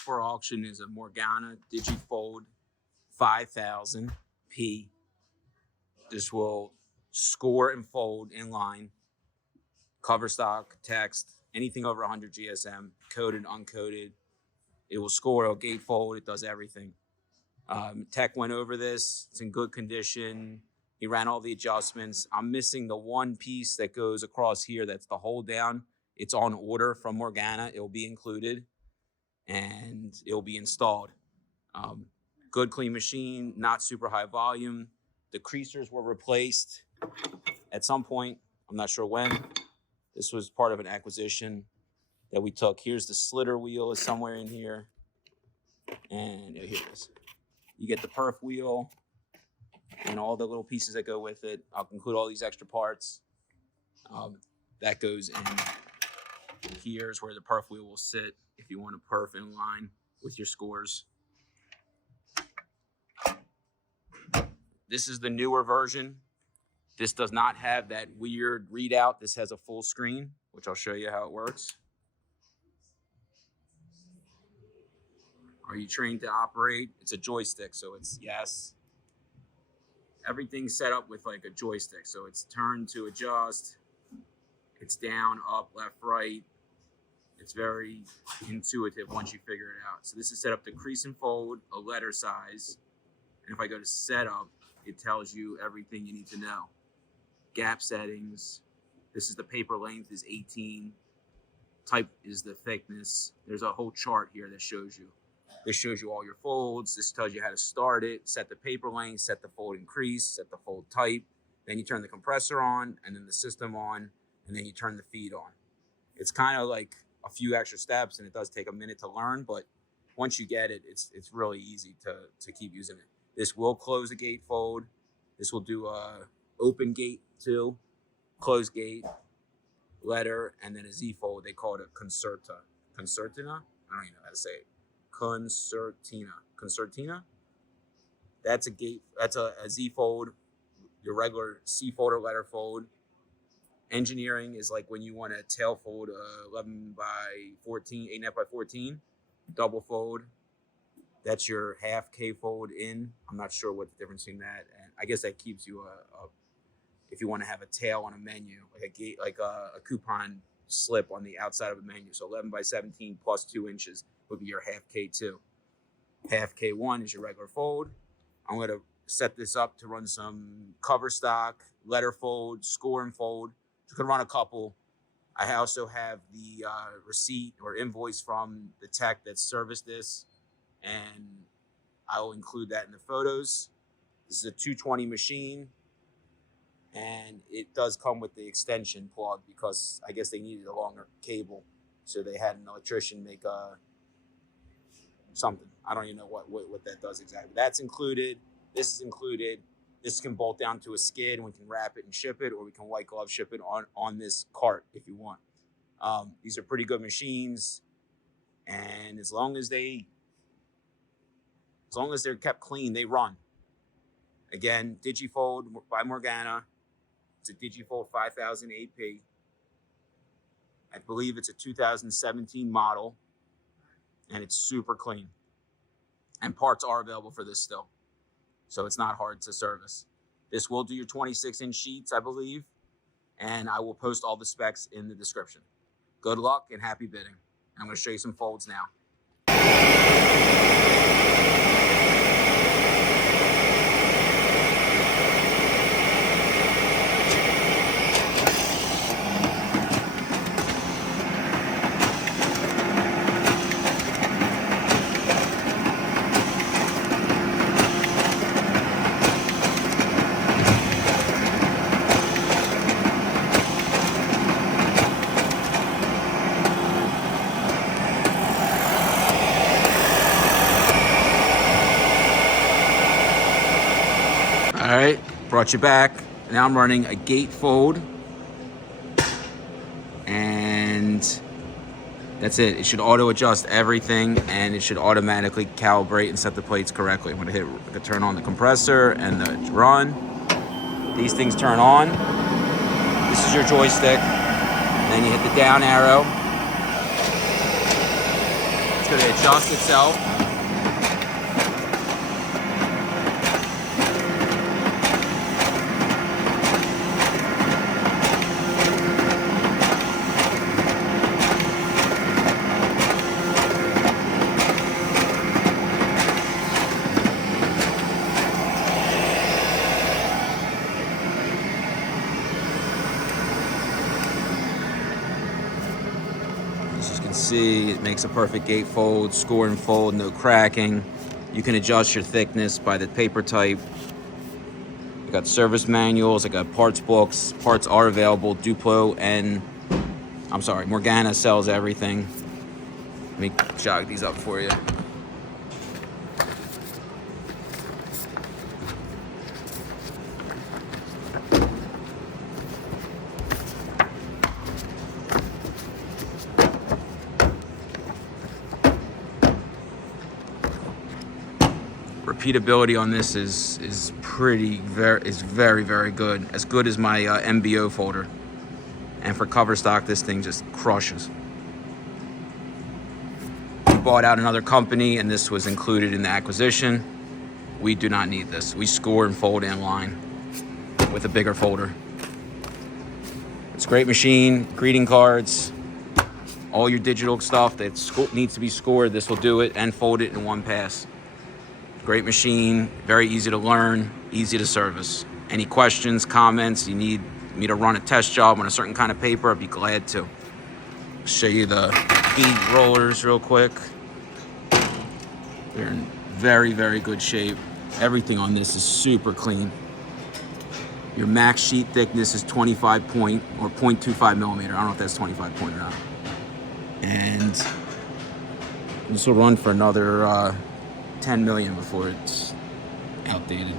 for auction is a Morgana Digifold 5000P. This will score and fold in line, cover stock, text, anything over 100 GSM, coded, uncoded. It will score, it'll gatefold, it does everything. Tech went over this, it's in good condition. He ran all the adjustments. I'm missing the one piece that goes across here, that's the hold down. It's on order from Morgana, it'll be included and it'll be installed. Good clean machine, not super high volume. The creasers were replaced at some point, I'm not sure when. This was part of an acquisition that we took. Here's the slitter wheel, is somewhere in here. And here it is. You get the perf wheel and all the little pieces that go with it. I'll include all these extra parts. That goes in. Here's where the perf wheel will sit if you want to perf in line with your scores. This is the newer version. This does not have that weird readout. This has a full screen, which I'll show you how it works. Are you trained to operate? It's a joystick, so it's yes. Everything's set up with like a joystick. So it's turn to adjust. It's down, up, left, right. It's very intuitive once you figure it out. So this is set up to crease and fold, a letter size. And if I go to setup, it tells you everything you need to know. Gap settings. This is the paper length is 18. Type is the thickness. There's a whole chart here that shows you. This shows you all your folds. This tells you how to start it, set the paper length, set the fold increase, set the fold type. Then you turn the compressor on, and then the system on, and then you turn the feed on. It's kind of like a few extra steps, and it does take a minute to learn, but once you get it, it's really easy to keep using it. This will close a gatefold. This will do a open gate too, close gate, letter, and then a Z fold. They call it a concerta. Concertina? I don't even know how to say it. Concertina. That's a gate. That's a Z fold. Your regular C fold or letter fold. Engineering is like when you want a tail fold, 11 by 14, 8.5 by 14, double fold. That's your half K fold in. I'm not sure what the difference between that, and I guess that keeps you if you want to have a tail on a menu, like a gate, like a coupon slip on the outside of a menu. So 11 by 17 plus 2 inches would be your half K2. Half K1 is your regular fold. I'm going to set this up to run some cover stock, letter fold, score and fold. You can run a couple. I also have the receipt or invoice from the tech that serviced this, and I'll include that in the photos. This is a 220 machine, and it does come with the extension plug because I guess they needed a longer cable, so they had an electrician make something. I don't even know what that does exactly. That's included. This is included. This can bolt down to a skid, and we can wrap it and ship it, or we can white glove ship it on this cart if you want. These are pretty good machines, and as long as they're kept clean, they run. Again, Digifold by Morgana. It's a Digifold 5000P. I believe it's a 2017 model, and it's super clean. And parts are available for this still, so it's not hard to service. This will do your 26-inch sheets, I believe, and I will post all the specs in the description. Good luck and happy bidding. I'm going to show you some folds now. All right, brought you back. Now I'm running a gatefold, and that's it. It should auto adjust everything, and it should automatically calibrate and set the plates correctly. I'm gonna turn on the compressor and the run. These things turn on. This is your joystick. And then you hit the down arrow. going to adjust itself. As you can see, it makes a perfect gatefold, score and fold, no cracking. You can adjust your thickness by the paper type. I got service manuals, I got parts books. Parts are available. Duplo and, Morgana sells everything. Let me jog these up for you. Repeatability on this is very, very good. As good as my MBO folder. And for cover stock, this thing just crushes. We bought out another company and this was included in the acquisition. We do not need this. We score and fold in line with a bigger folder. It's a great machine, greeting cards, all your digital stuff that needs to be scored, this will do it and fold it in one pass. Great machine, very easy to learn, easy to service. Any questions, comments, you need me to run a test job on a certain kind of paper, I'd be glad to. Show you the bead rollers real quick. They're in very, very good shape. Everything on this is super clean. Your max sheet thickness is 0.25 millimeter. I don't know if that's 25 point or not. And this will run for another 10 million before it's outdated.